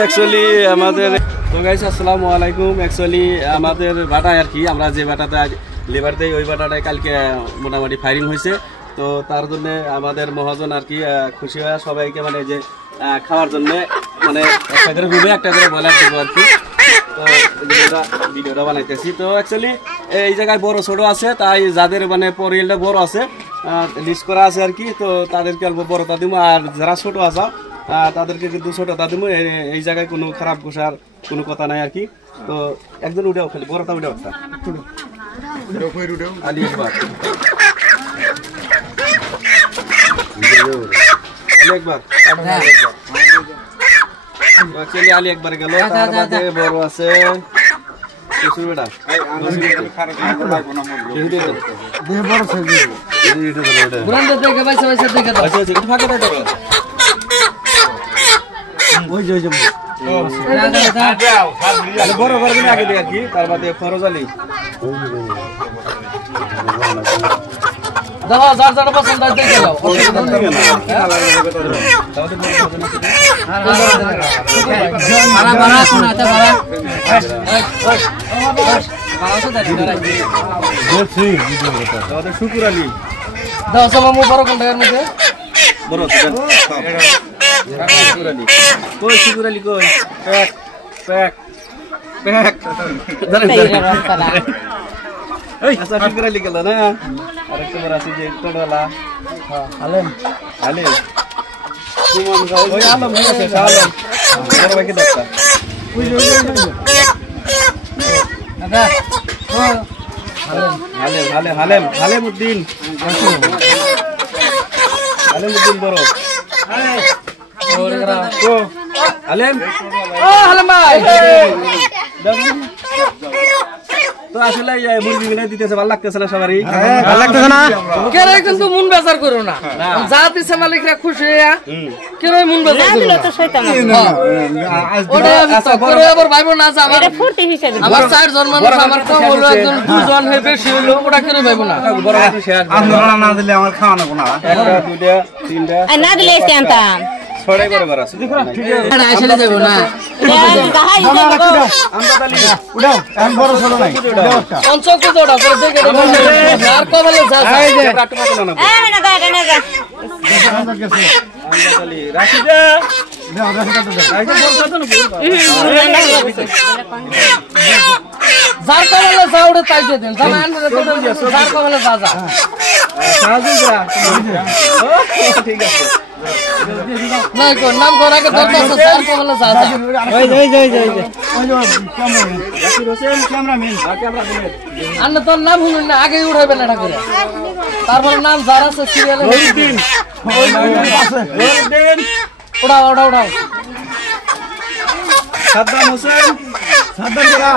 Actually আমাদের তো guys আসসালামু আলাইকুম। অ্যাকচুয়ালি আমাদের বাটায় আর কি আমরা যে বাটাটা লেবার দেই ওই বাটাটায় কালকে মোটামুটি ফায়ারিং হয়েছে। তো তার জন্য আমাদের মহাজন আর কি খুশি হয়ে সবাইকে মানে যে খাওয়ার জন্য মানে একটা করে ঘুরে একটা করে বলার দেবো আর কি। তো ভিডিওটা বানাইতেছি। তো অ্যাকচুয়ালি এই জায়গায় বড় ছোট আছে, তাই যাদের মানে পরিয়ালটা বড় আছে লিস্ট করা আছে আর কি। তো তাদেরকে অল্প বড়টা দিব, আর যারা ছোট আছে তাদেরকে কিন্তু ছোটটা দিব। এই জায়গায় কোনো খারাপ ঘোষার কোনো কথা নাই আর কি। তো একজন উঠেও খালি বড়টা উঠেও একটা আলি একবার আলি একবার গেল। তার বাদে বড় আছে বড় বড় আগে দিয়ে আর কি। তার বাদে ফরজ আলী শুকুর আলী মামু বড় কোনটার মধ্যে বড় কই শুকুর আলী কই প্যাক প্যাক প্যাক আচ্ছা শুকুর আলী গেল না। আরেকটা বড় আছে যে টোটওয়ালা আলেম আলেম সুমন ওই আলম আছে আলম বড় ভাইকে দরকার দাদা হালেম হালেম হালেম হালেম উদ্দিন হালেম উদ্দিন বড় হালেম ও হালেম ভাই। তো আসলে মুরগি কিনে দিতেছে ভালো লাগতেছে না সবারই ভালো লাগতেছে না কেন কিন্তু মন বেজার করো না যা দিছে মালিকরা খুশি হইয়া কেন মন বেজার করো না তো শয়তান ওটা আচ্ছা করে আবার ভাইবো না যা আমার ফুটি হিসাবে আমার চার জন মানুষ আমার কম হলো একজন দুজন হে বেশি হলো ওটা কেন ভাইবো না বড় আছে শেয়ার আমরা না দিলে আমার খাওয়ানো না একটা দুইটা তিনটা না দিলে স্ট্যান্ডটা ছড়াই বরাবর আছে দেখো ঠিক আছে না আসলে যাব না আমরা তালি উড়াও আমি বড় ছোট নাই পঞ্চক তো ওটা করে দেখে আর কবলে যা এই যে কাটু মাছ না এই না গাড়ি না যা আমরা তালি রাশিদা দাও রাশিদা দাও এই যে বলছ তো না যার কবলে যা ওটা তাই দেন জানেন যার কবলে যা যা সাজু যা ও ঠিক আছে নাই কোন নাম করা কে দরকার আছে স্যার কবলে যা যা ওই camera Rakib Hossain cameraman cameraman আন্না তোর নাম শুনুন না আগে উঠাইবে না ঠাকুর তারপর নাম যারা আছে সিরিয়ালে হরিদিন হরিদিন উড়াও সাদ্দাম হোসেন সাদ্দাম জরা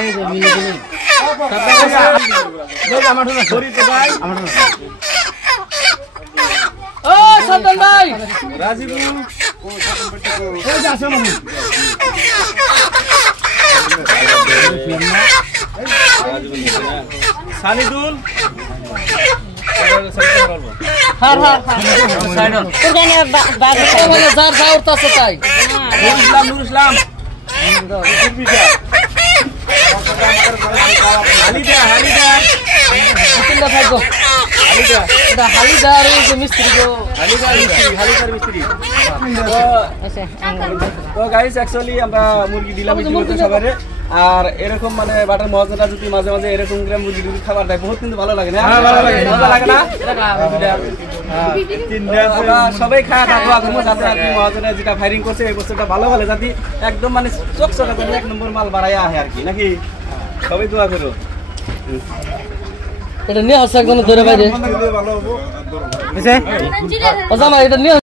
এই যে মিলে দিন সাদ্দাম হোসেন দেখ আমার না শরীর ভাই আমার ও সাদ্দাম ভাই রাজিবু এই যে আসো মামু সানিদুল হার সাইডন পুরগানে বাবা বলে যার যাওরতা আছে তাই নুর ইসলাম হালিদা কিতনা থাকো হালিদা এটা হালিদা আর এই যে মিস্ত্রি গো হালিদার মিস্ত্রি তো গাইস অ্যাকচুয়ালি আমরা মুরগি দিলাম ইতিমধ্যে সবারে। আর এরকম মানে বাটার মজাটা যদি মাঝে মাঝে এরকম করে মুরগি খাবার দেয় বহুত কিন্তু ভালো লাগে না ভালো লাগে না আমরা সবাই খাওয়া থাকবো আগুন যাতে আর কি মহাজনে যেটা ফায়ারিং করছে এই বস্তুটা ভালো ভালো যাতে একদম মানে চকচকা করে এক নম্বর মাল বাড়াইয়া আহে আর কি নাকি সবাই দোয়া করো। এটা নিয়ে আসছে একজন ধরে বাইরে এটা নিয়ে